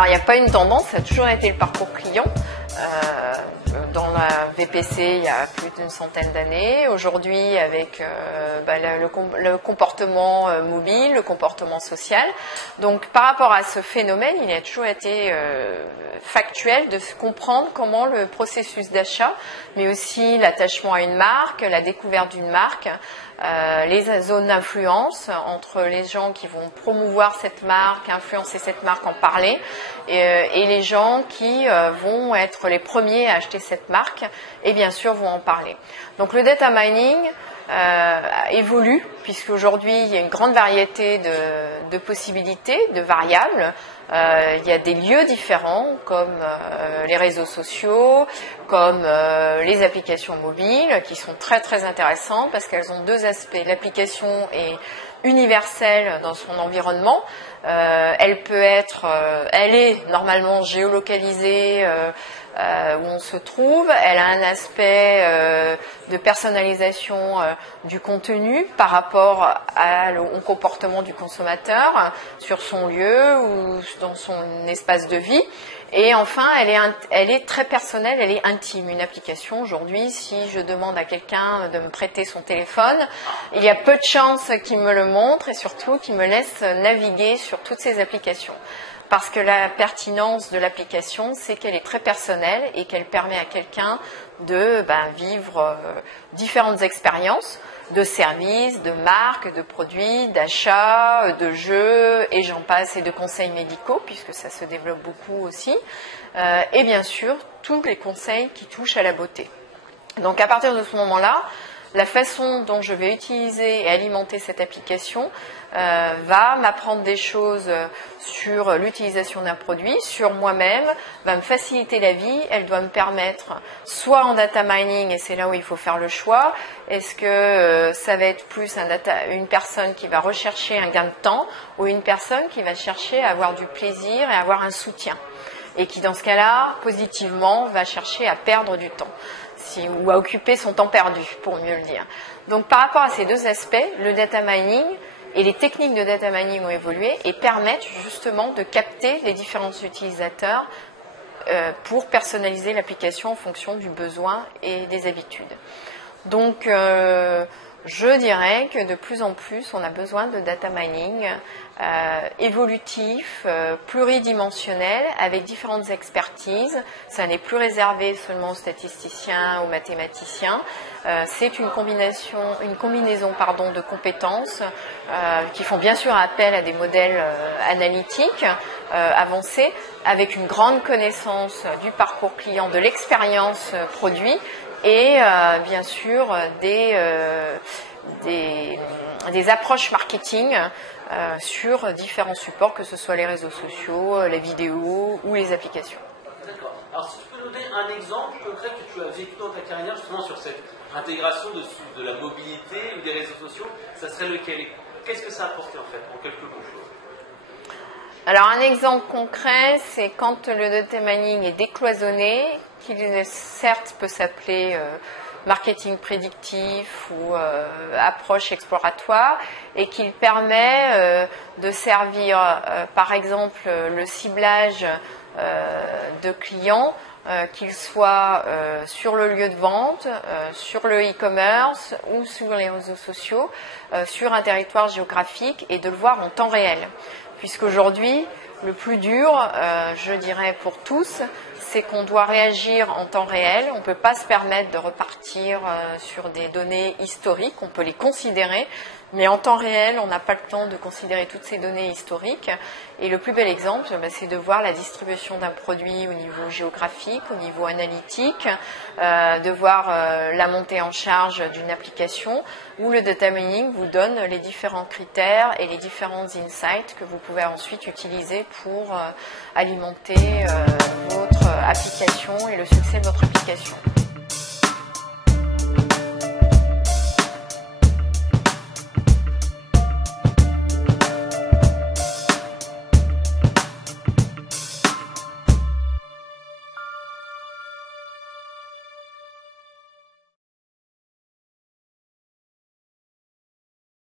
Alors, il n'y a pas une tendance, ça a toujours été le parcours client. Dans la VPC, il y a plus d'une centaine d'années. Aujourd'hui, avec le comportement mobile, le comportement social. Donc, par rapport à ce phénomène, il a toujours été factuel de comprendre comment le processus d'achat, mais aussi l'attachement à une marque, la découverte d'une marque, les zones d'influence entre les gens qui vont promouvoir cette marque, influencer cette marque, en parler, et les gens qui vont être les premiers à acheter cette marque et bien sûr vont en parler. Donc le data mining évolue, puisqu'aujourd'hui il y a une grande variété de possibilités, de variables. Il y a des lieux différents comme les réseaux sociaux, comme les applications mobiles qui sont très très intéressantes parce qu'elles ont deux aspects. L'application est universelle dans son environnement. Elle est normalement géolocalisée où on se trouve. Elle a un aspect de personnalisation du contenu par rapport au comportement du consommateur sur son lieu ou dans son espace de vie. Et enfin, elle est très personnelle, elle est intime. Une application, aujourd'hui, si je demande à quelqu'un de me prêter son téléphone, il y a peu de chances qu'il me le montre et surtout qu'il me laisse naviguer sur toutes ces applications. Parce que la pertinence de l'application, c'est qu'elle est très personnelle et qu'elle permet à quelqu'un de vivre différentes expériences de services, de marques, de produits, d'achats, de jeux, et j'en passe, et de conseils médicaux, puisque ça se développe beaucoup aussi, et bien sûr, tous les conseils qui touchent à la beauté. Donc à partir de ce moment-là, la façon dont je vais utiliser et alimenter cette application va m'apprendre des choses sur l'utilisation d'un produit, sur moi-même, va me faciliter la vie. Elle doit me permettre, soit en data mining, et c'est là où il faut faire le choix, est-ce que ça va être plus une personne qui va rechercher un gain de temps ou une personne qui va chercher à avoir du plaisir et à avoir un soutien, et qui dans ce cas-là, positivement, va chercher à perdre du temps. Ou à occuper son temps perdu, pour mieux le dire. Donc par rapport à ces deux aspects, le data mining et les techniques de data mining ont évolué et permettent justement de capter les différents utilisateurs pour personnaliser l'application en fonction du besoin et des habitudes. Donc je dirais que de plus en plus on a besoin de data mining évolutif, pluridimensionnel, avec différentes expertises. Ça n'est plus réservé seulement aux statisticiens, aux mathématiciens. C'est une combinaison de compétences qui font bien sûr appel à des modèles analytiques avancés, avec une grande connaissance du parcours client, de l'expérience produit, et bien sûr des approches marketing sur différents supports, que ce soit les réseaux sociaux, les vidéos ou les applications. D'accord. Alors si tu peux donner un exemple concret que tu as vécu dans ta carrière justement sur cette intégration de la mobilité ou des réseaux sociaux, ça serait lequel? Qu'est-ce que ça a apporté en fait, en quelques mots? Alors un exemple concret, c'est quand le data mining est décloisonné, qu'il certes peut s'appeler marketing prédictif ou approche exploratoire, et qu'il permet de servir par exemple le ciblage de clients, qu'ils soient sur le lieu de vente, sur le e-commerce ou sur les réseaux sociaux, sur un territoire géographique, et de le voir en temps réel. Puisqu'aujourd'hui, le plus dur, je dirais pour tous, c'est qu'on doit réagir en temps réel. On ne peut pas se permettre de repartir sur des données historiques. On peut les considérer, mais en temps réel, on n'a pas le temps de considérer toutes ces données historiques. Et le plus bel exemple, c'est de voir la distribution d'un produit au niveau géographique, au niveau analytique, de voir la montée en charge d'une application, où le data mining vous donne les différents critères et les différents insights que vous pouvez ensuite utiliser pour alimenter votre application et le succès de votre application.